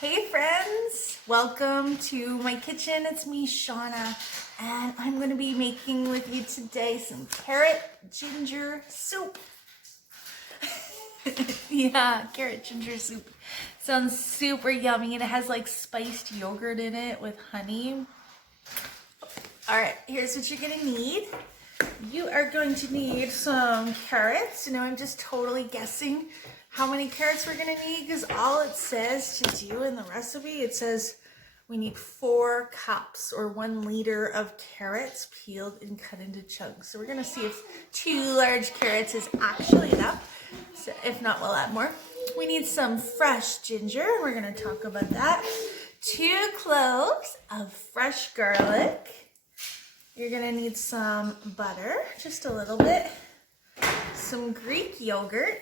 Hey friends, welcome to my kitchen. It's me, Shauna, and I'm going to be making with you today some carrot ginger soup. Yeah, carrot ginger soup. Sounds super yummy, and it has like spiced yogurt in it with honey. Alright, here's what you're going to need. You are going to need some carrots. I'm just totally guessing how many carrots we're going to need because all it says to do in the recipe, it says we need 4 cups or 1 liter of carrots peeled and cut into chunks. So we're going to see if 2 large carrots is actually enough. So if not, we'll add more. We need some fresh ginger. We're going to talk about that. 2 cloves of fresh garlic. You're gonna need some butter, just a little bit, some Greek yogurt,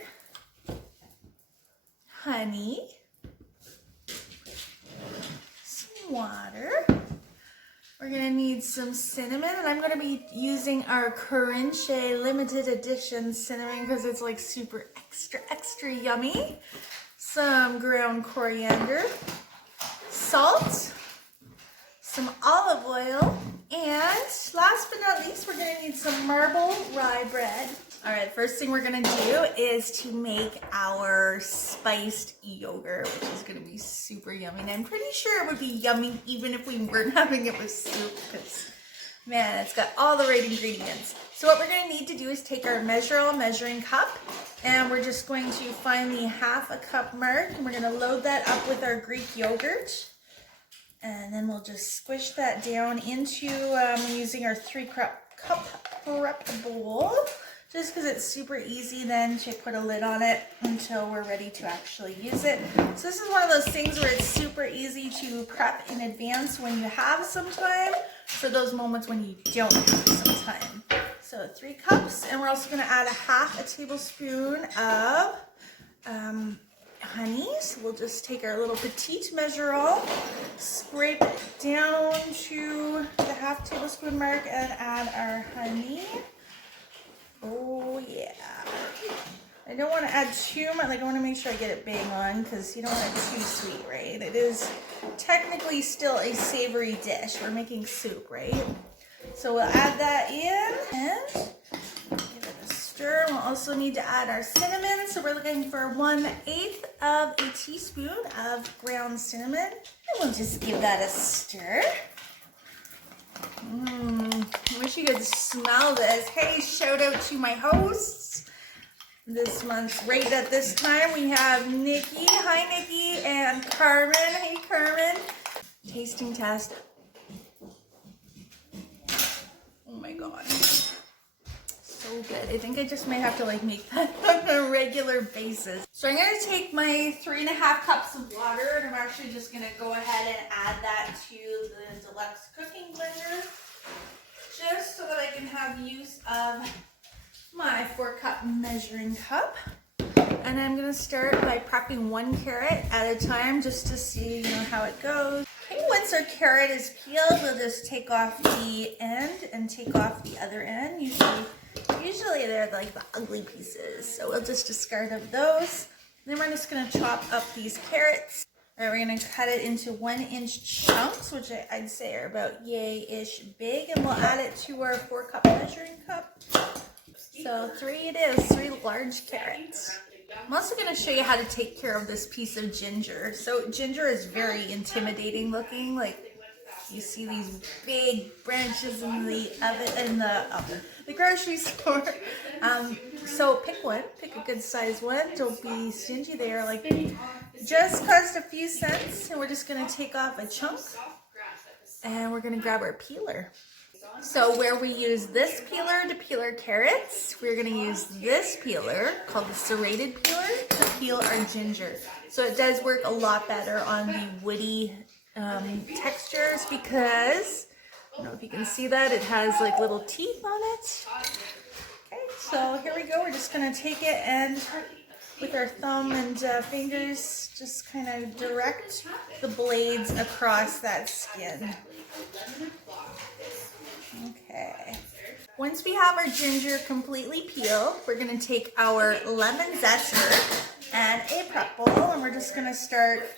honey, some water. We're gonna need some cinnamon, and I'm gonna be using our Corinche limited edition cinnamon because it's like super extra yummy. Some ground coriander, salt, some olive oil, and last but not least, we're gonna need some marble rye bread. All right, first thing we're gonna do is to make our spiced yogurt, which is gonna be super yummy. And I'm pretty sure it would be yummy even if we weren't having it with soup, because man, it's got all the right ingredients. So what we're gonna need to do is take our measuring cup, and we're just going to find the 1/2 cup mark, and we're gonna load that up with our Greek yogurt. And then we'll just squish that down into using our 3-cup prep bowl, just because it's super easy then to put a lid on it until we're ready to actually use it. So this is one of those things where it's super easy to prep in advance when you have some time for those moments when you don't have some time. So 3 cups, and we're also going to add 1/2 tablespoon of honey. So we'll just take our little petite measure-all, scrape it down to the 1/2 tablespoon mark, and add our honey. Oh yeah. I don't want to add too much, I want to make sure I get it bang on because you don't want it too sweet, right? It is technically still a savory dish. We're making soup, right? So we'll add that in and give it a stir. We'll also need to add our cinnamon. So we're looking for 1/8 of a teaspoon of ground cinnamon. And we'll just give that a stir. I wish you could smell this. Hey, shout out to my hosts. This month, right at this time, we have Nikki. Hi, Nikki. And Carmen. Hey, Carmen. Tasting test. Oh my God. So good. I think I just might have to make that on a regular basis. So I'm going to take my 3.5 cups of water, and I'm actually just going to go ahead and add that to the Deluxe cooking blender, just so that I can have use of my 4-cup measuring cup. And I'm going to start by prepping 1 carrot at a time just to see how it goes. Okay, once our carrot is peeled, we'll just take off the end and take off the other end. Usually they're like the ugly pieces, so we'll just discard of those. Then we're just going to chop up these carrots. All right, we're going to cut it into 1-inch chunks, which I'd say are about yay-ish big, and we'll add it to our 4-cup measuring cup. So 3 it is, 3 large carrots. I'm also going to show you how to take care of this piece of ginger. So ginger is very intimidating looking. You see these big branches in the grocery store. So pick one, pick a good size one. Don't be stingy. They are just cost a few cents, and we're just going to take off a chunk, and we're going to grab our peeler. So where we use this peeler to peel our carrots, we're going to use this peeler called the serrated peeler to peel our ginger. So it does work a lot better on the woody textures because, I don't know if you can see that, it has little teeth on it. Okay, so here we go. We're just going to take it and with our thumb and fingers just kind of direct the blades across that skin. Okay. Once we have our ginger completely peeled, we're going to take our lemon zester and a prep bowl, and we're just going to start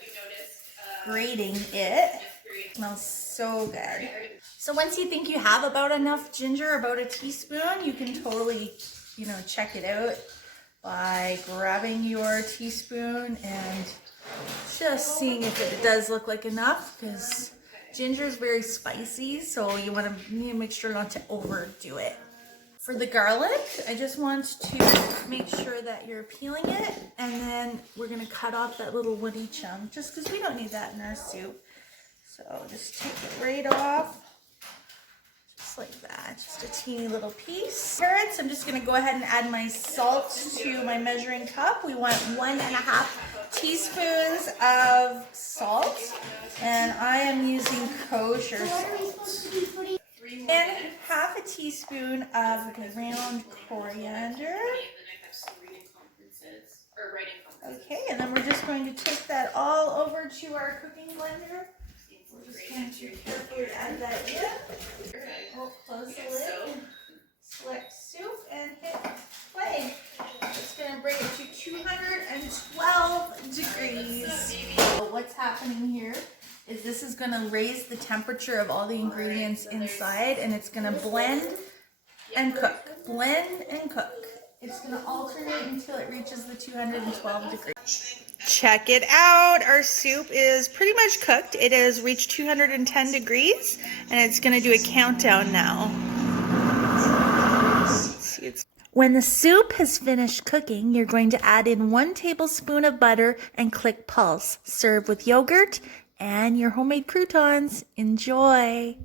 grating it. It smells so good. So once you think you have about enough ginger, about a teaspoon, you can totally, you know, check it out by grabbing your teaspoon and just seeing if it does look like enough, because ginger is very spicy, so you want to make sure not to overdo it. For the garlic, I just want to make sure that you're peeling it, and then we're going to cut off that little woody chunk, just because we don't need that in our soup. So just take it right off, just like that, just a teeny little piece. Carrots, I'm just going to go ahead and add my salt to my measuring cup. We want 1.5 teaspoons of salt, and I am using kosher salt. And half a teaspoon of ground coriander. Okay, and then we're just going to take that all over to our cooking blender. We're just going to carefully add that in. We'll close the lid, select soup, and hit play. It's going to bring it to 212 degrees. So what's happening here is this is going to raise the temperature of all the ingredients inside, and it's going to blend and cook. Blend and cook. It's going to alternate until it reaches the 212 degrees. Check it out. Our soup is pretty much cooked. It has reached 210 degrees, and it's going to do a countdown now. When the soup has finished cooking, you're going to add in 1 tablespoon of butter and click pulse. Serve with yogurt and your homemade croutons. Enjoy!